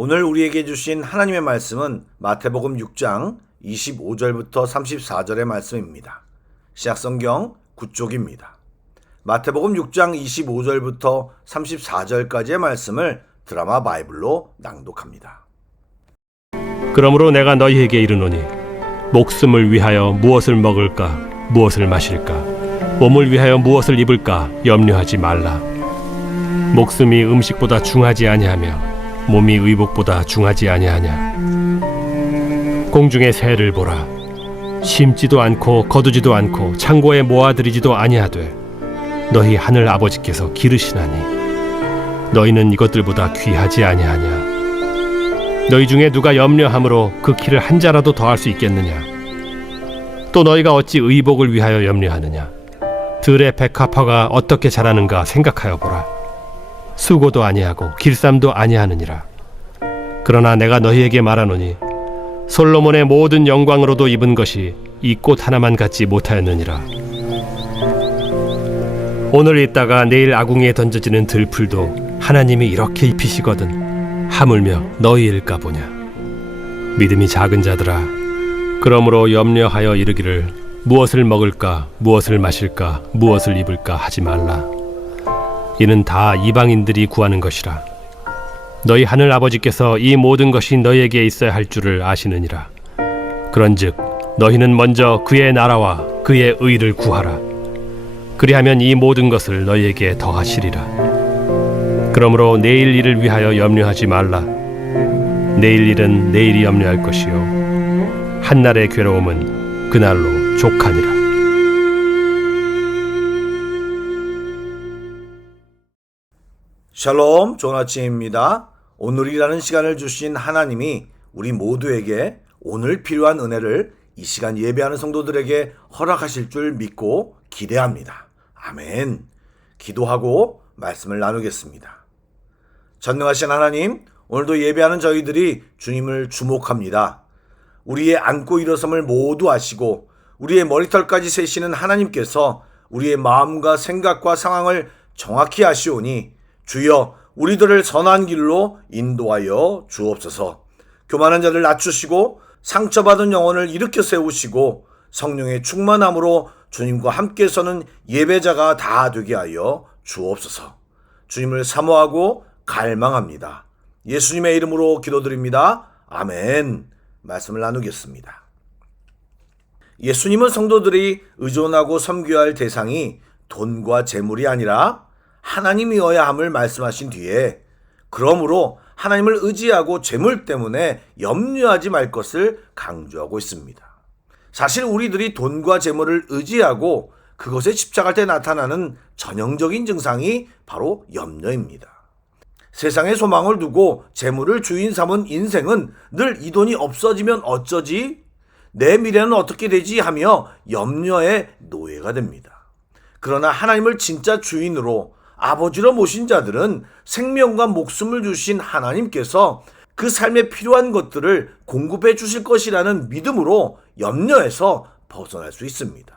오늘 우리에게 주신 하나님의 말씀은 마태복음 6장 25절부터 34절의 말씀입니다. 시약성경 9쪽입니다. 마태복음 6장 25절부터 34절까지의 말씀을 드라마 바이블로 낭독합니다. 그러므로 내가 너희에게 이르노니 목숨을 위하여 무엇을 먹을까 무엇을 마실까 몸을 위하여 무엇을 입을까 염려하지 말라. 목숨이 음식보다 중하지 아니하며 몸이 의복보다 중하지 아니하냐. 공중의 새를 보라. 심지도 않고 거두지도 않고 창고에 모아들이지도 아니하되 너희 하늘 아버지께서 기르시나니 너희는 이것들보다 귀하지 아니하냐. 너희 중에 누가 염려함으로 그 키를 한 자라도 더할 수 있겠느냐. 또 너희가 어찌 의복을 위하여 염려하느냐. 들의 백합화가 어떻게 자라는가 생각하여 보라. 수고도 아니하고 길쌈도 아니하느니라. 그러나 내가 너희에게 말하노니 솔로몬의 모든 영광으로도 입은 것이 이 꽃 하나만 갖지 못하였느니라. 오늘 있다가 내일 아궁이에 던져지는 들풀도 하나님이 이렇게 입히시거든 하물며 너희일까 보냐. 믿음이 작은 자들아, 그러므로 염려하여 이르기를 무엇을 먹을까 무엇을 마실까 무엇을 입을까 하지 말라. 이는 다 이방인들이 구하는 것이라. 너희 하늘 아버지께서 이 모든 것이 너희에게 있어야 할 줄을 아시느니라. 그런즉 너희는 먼저 그의 나라와 그의 의를 구하라. 그리하면 이 모든 것을 너희에게 더하시리라. 그러므로 내일 일을 위하여 염려하지 말라. 내일 일은 내일이 염려할 것이요 한날의 괴로움은 그날로 족하니라. 샬롬, 좋은 아침입니다. 오늘이라는 시간을 주신 하나님이 우리 모두에게 오늘 필요한 은혜를 이 시간 예배하는 성도들에게 허락하실 줄 믿고 기대합니다. 아멘. 기도하고 말씀을 나누겠습니다. 전능하신 하나님, 오늘도 예배하는 저희들이 주님을 주목합니다. 우리의 앉고 일어섬을 모두 아시고 우리의 머리털까지 세시는 하나님께서 우리의 마음과 생각과 상황을 정확히 아시오니 주여 우리들을 선한 길로 인도하여 주옵소서. 교만한 자를 낮추시고 상처받은 영혼을 일으켜 세우시고 성령의 충만함으로 주님과 함께 서는 예배자가 다 되게 하여 주옵소서. 주님을 사모하고 갈망합니다. 예수님의 이름으로 기도드립니다. 아멘. 말씀을 나누겠습니다. 예수님은 성도들이 의존하고 섬겨야 할 대상이 돈과 재물이 아니라 하나님이어야 함을 말씀하신 뒤에 그러므로 하나님을 의지하고 재물 때문에 염려하지 말 것을 강조하고 있습니다. 사실 우리들이 돈과 재물을 의지하고 그것에 집착할 때 나타나는 전형적인 증상이 바로 염려입니다. 세상에 소망을 두고 재물을 주인 삼은 인생은 늘 이 돈이 없어지면 어쩌지? 내 미래는 어떻게 되지? 하며 염려의 노예가 됩니다. 그러나 하나님을 진짜 주인으로 아버지로 모신 자들은 생명과 목숨을 주신 하나님께서 그 삶에 필요한 것들을 공급해 주실 것이라는 믿음으로 염려에서 벗어날 수 있습니다.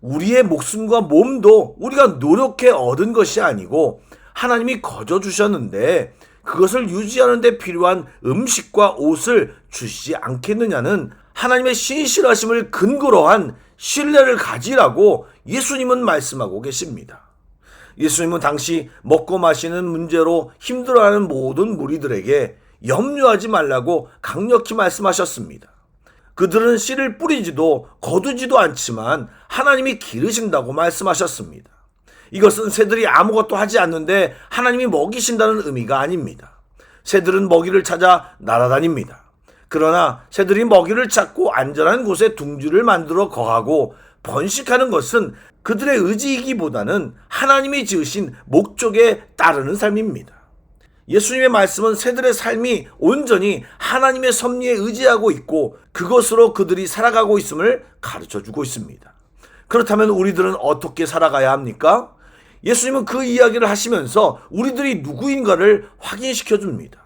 우리의 목숨과 몸도 우리가 노력해 얻은 것이 아니고 하나님이 거저 주셨는데 그것을 유지하는 데 필요한 음식과 옷을 주시지 않겠느냐는 하나님의 신실하심을 근거로 한 신뢰를 가지라고 예수님은 말씀하고 계십니다. 예수님은 당시 먹고 마시는 문제로 힘들어하는 모든 무리들에게 염려하지 말라고 강력히 말씀하셨습니다. 그들은 씨를 뿌리지도 거두지도 않지만 하나님이 기르신다고 말씀하셨습니다. 이것은 새들이 아무것도 하지 않는데 하나님이 먹이신다는 의미가 아닙니다. 새들은 먹이를 찾아 날아다닙니다. 그러나 새들이 먹이를 찾고 안전한 곳에 둥지를 만들어 거하고 번식하는 것은 그들의 의지이기보다는 하나님이 지으신 목적에 따르는 삶입니다. 예수님의 말씀은 새들의 삶이 온전히 하나님의 섭리에 의지하고 있고 그것으로 그들이 살아가고 있음을 가르쳐주고 있습니다. 그렇다면 우리들은 어떻게 살아가야 합니까? 예수님은 그 이야기를 하시면서 우리들이 누구인가를 확인시켜 줍니다.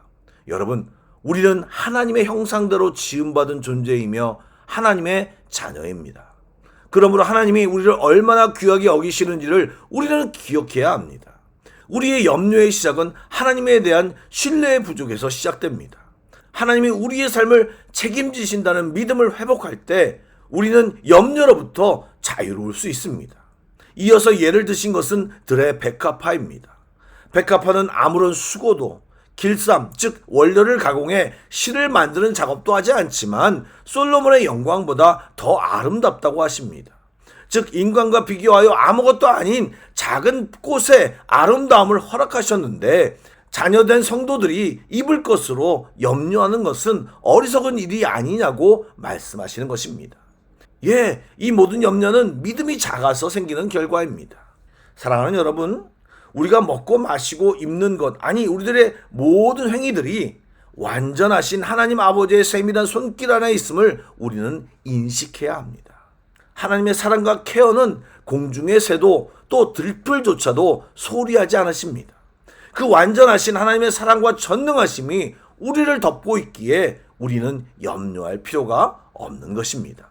여러분, 우리는 하나님의 형상대로 지음받은 존재이며 하나님의 자녀입니다. 그러므로 하나님이 우리를 얼마나 귀하게 여기시는지를 우리는 기억해야 합니다. 우리의 염려의 시작은 하나님에 대한 신뢰의 부족에서 시작됩니다. 하나님이 우리의 삶을 책임지신다는 믿음을 회복할 때 우리는 염려로부터 자유로울 수 있습니다. 이어서 예를 드신 것은 들의 백합화입니다. 백합화는 아무런 수고도 길쌈, 즉 원료를 가공해 실을 만드는 작업도 하지 않지만 솔로몬의 영광보다 더 아름답다고 하십니다. 즉 인간과 비교하여 아무것도 아닌 작은 꽃의 아름다움을 허락하셨는데 자녀된 성도들이 입을 것으로 염려하는 것은 어리석은 일이 아니냐고 말씀하시는 것입니다. 이 모든 염려는 믿음이 작아서 생기는 결과입니다. 사랑하는 여러분, 우리가 먹고 마시고 입는 것, 아니 우리들의 모든 행위들이 완전하신 하나님 아버지의 세밀한 손길 안에 있음을 우리는 인식해야 합니다. 하나님의 사랑과 케어는 공중의 새도 또 들풀조차도 소리하지 않으십니다. 그 완전하신 하나님의 사랑과 전능하심이 우리를 덮고 있기에 우리는 염려할 필요가 없는 것입니다.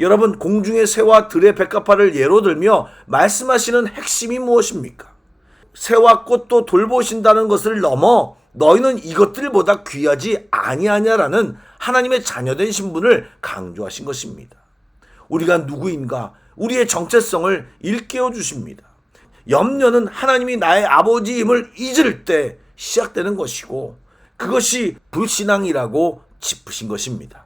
여러분, 공중의 새와 들의 백합화를 예로 들며 말씀하시는 핵심이 무엇입니까? 새와 꽃도 돌보신다는 것을 넘어 너희는 이것들보다 귀하지 아니하냐라는 하나님의 자녀된 신분을 강조하신 것입니다. 우리가 누구인가, 우리의 정체성을 일깨워 주십니다. 염려는 하나님이 나의 아버지임을 잊을 때 시작되는 것이고 그것이 불신앙이라고 짚으신 것입니다.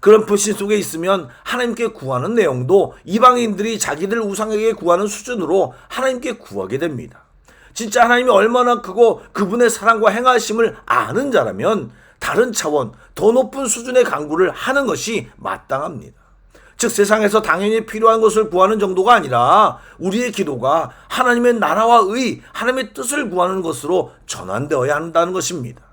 그런 불신 속에 있으면 하나님께 구하는 내용도 이방인들이 자기들 우상에게 구하는 수준으로 하나님께 구하게 됩니다. 진짜 하나님이 얼마나 크고 그분의 사랑과 행하심을 아는 자라면 다른 차원, 더 높은 수준의 간구를 하는 것이 마땅합니다. 즉 세상에서 당연히 필요한 것을 구하는 정도가 아니라 우리의 기도가 하나님의 나라와 의, 하나님의 뜻을 구하는 것으로 전환되어야 한다는 것입니다.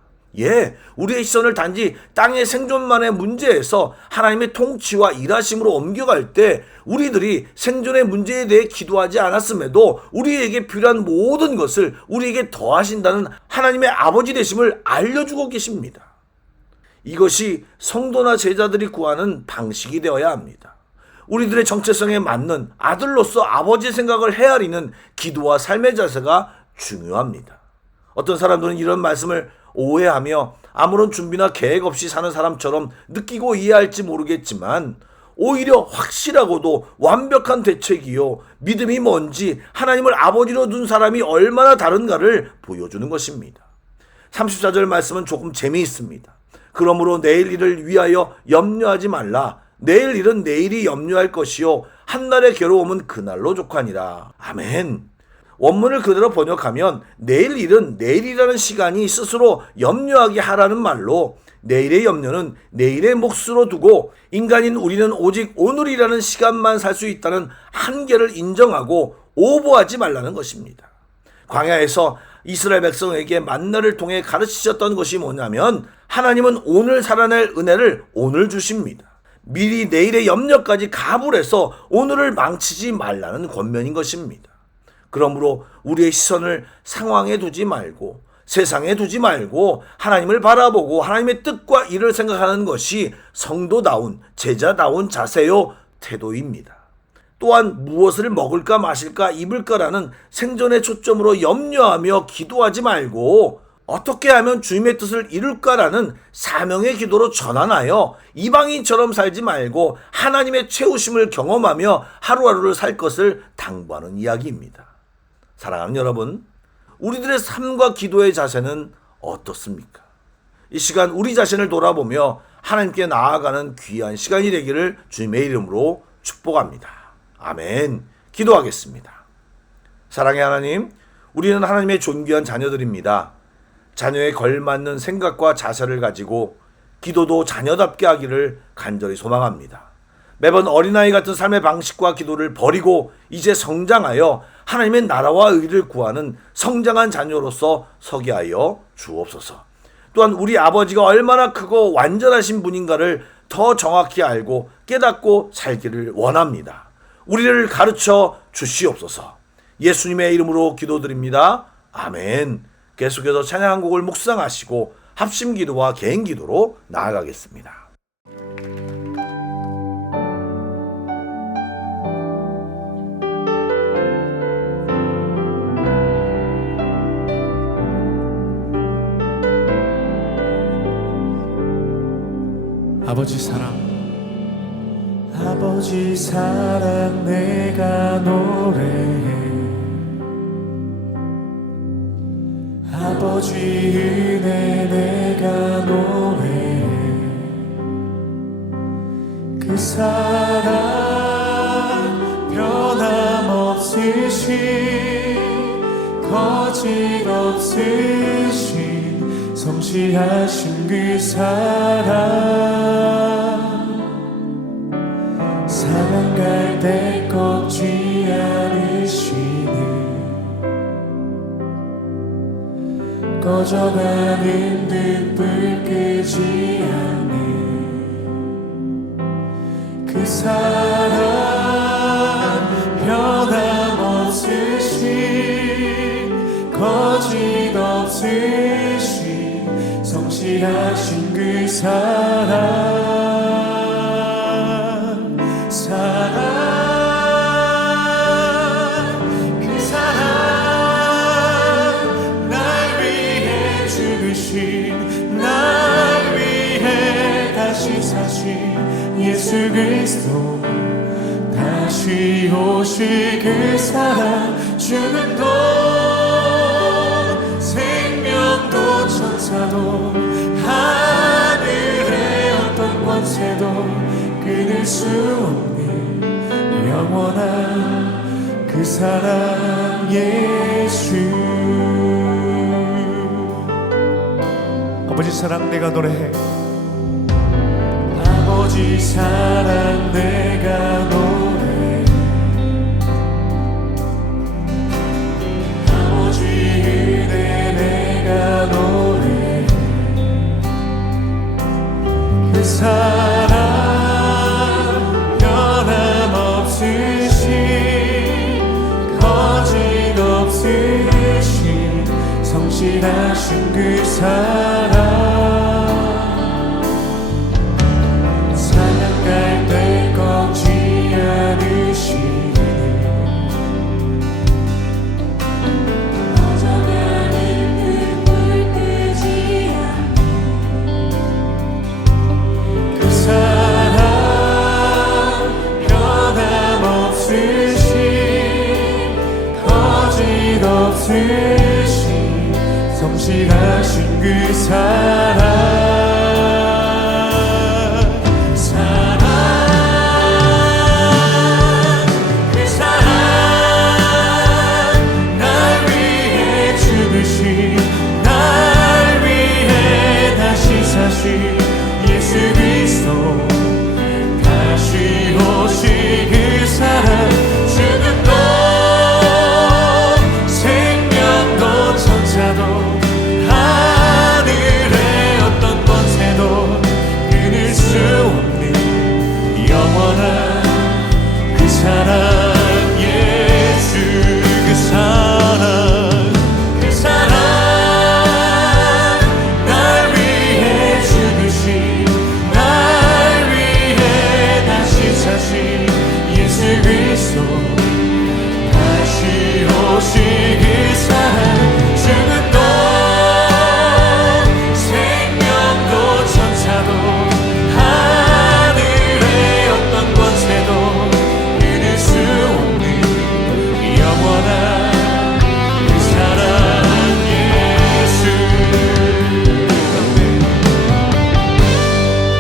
우리의 시선을 단지 땅의 생존만의 문제에서 하나님의 통치와 일하심으로 옮겨갈 때 우리들이 생존의 문제에 대해 기도하지 않았음에도 우리에게 필요한 모든 것을 우리에게 더하신다는 하나님의 아버지 되심을 알려주고 계십니다. 이것이 성도나 제자들이 구하는 방식이 되어야 합니다. 우리들의 정체성에 맞는 아들로서 아버지의 생각을 헤아리는 기도와 삶의 자세가 중요합니다. 어떤 사람들은 이런 말씀을 오해하며 아무런 준비나 계획 없이 사는 사람처럼 느끼고 이해할지 모르겠지만 오히려 확실하고도 완벽한 대책이요, 믿음이 뭔지, 하나님을 아버지로 둔 사람이 얼마나 다른가를 보여주는 것입니다. 34절 말씀은 조금 재미있습니다. 그러므로 내일 일을 위하여 염려하지 말라. 내일 일은 내일이 염려할 것이요 한날의 괴로움은 그날로 족하니라. 아멘. 원문을 그대로 번역하면 내일 일은 내일이라는 시간이 스스로 염려하게 하라는 말로, 내일의 염려는 내일의 몫으로 두고 인간인 우리는 오직 오늘이라는 시간만 살 수 있다는 한계를 인정하고 오버하지 말라는 것입니다. 광야에서 이스라엘 백성에게 만나를 통해 가르치셨던 것이 뭐냐면, 하나님은 오늘 살아낼 은혜를 오늘 주십니다. 미리 내일의 염려까지 가불해서 오늘을 망치지 말라는 권면인 것입니다. 그러므로 우리의 시선을 상황에 두지 말고, 세상에 두지 말고 하나님을 바라보고 하나님의 뜻과 일을 생각하는 것이 성도다운, 제자다운 자세요 태도입니다. 또한 무엇을 먹을까 마실까 입을까라는 생존의 초점으로 염려하며 기도하지 말고, 어떻게 하면 주님의 뜻을 이룰까라는 사명의 기도로 전환하여 이방인처럼 살지 말고 하나님의 채우심을 경험하며 하루하루를 살 것을 당부하는 이야기입니다. 사랑하는 여러분, 우리들의 삶과 기도의 자세는 어떻습니까? 이 시간 우리 자신을 돌아보며 하나님께 나아가는 귀한 시간이 되기를 주님의 이름으로 축복합니다. 아멘. 기도하겠습니다. 사랑의 하나님, 우리는 하나님의 존귀한 자녀들입니다. 자녀에 걸맞는 생각과 자세를 가지고 기도도 자녀답게 하기를 간절히 소망합니다. 매번 어린아이 같은 삶의 방식과 기도를 버리고 이제 성장하여 하나님의 나라와 의를 구하는 성장한 자녀로서 서게 하여 주옵소서. 또한 우리 아버지가 얼마나 크고 완전하신 분인가를 더 정확히 알고 깨닫고 살기를 원합니다. 우리를 가르쳐 주시옵소서. 예수님의 이름으로 기도드립니다. 아멘. 계속해서 찬양 한 곡을 묵상하시고 합심 기도와 개인 기도로 나아가겠습니다. 아버지 사랑 내가 노래해. 아버지 은혜 내가 노래해. 그 사랑 변함없으신 거짓 없으신 성실하신 그 사랑 갈 때 꺾지 않으시네. 꺼져가는 듯 불 끄지 않네. 그 사랑 변함없으신 거짓 없으신 성실하신 그 그 사랑 날 위해 죽으신, 날 위해 다시 사신 예수 그리스도, 다시 오실 그 사랑, 죽음도 생명도 천사도 하늘의 어떤 권세도 끊을 수 없는 영원한 그 사랑 예수. 아버지 사랑 내가 노래해. 아버지 사랑 내가 노래해. 아버지 은혜 내가 노래해. 그 사랑 거짓 없으신 성실하신 그 사랑 갈 때 꺾지 않으시네. 꺼져가는 그 불 끄지 않네. 그 사랑 뜻이 성실하신 그 사랑 그 사랑 날 위해 죽으신 날 위해 다시 사신 예수 그리스도 다시 오신 그 사랑 죽음도 생명도 천사도 하늘의 어떤 권세도 끊을 수 없는 영원한 그 사랑 예수 그 사랑 그 사랑 날 위해 죽으신 날 위해 다시 사신 예수 그리스도 다시 오신 그 사랑 죽음도 생명도 천사도 하늘의 어떤 권세도 끊을 수 없는 영원한 그 사랑 예수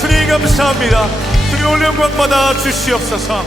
주님 감사합니다. 주님 오늘 영광 받아 주시옵소서.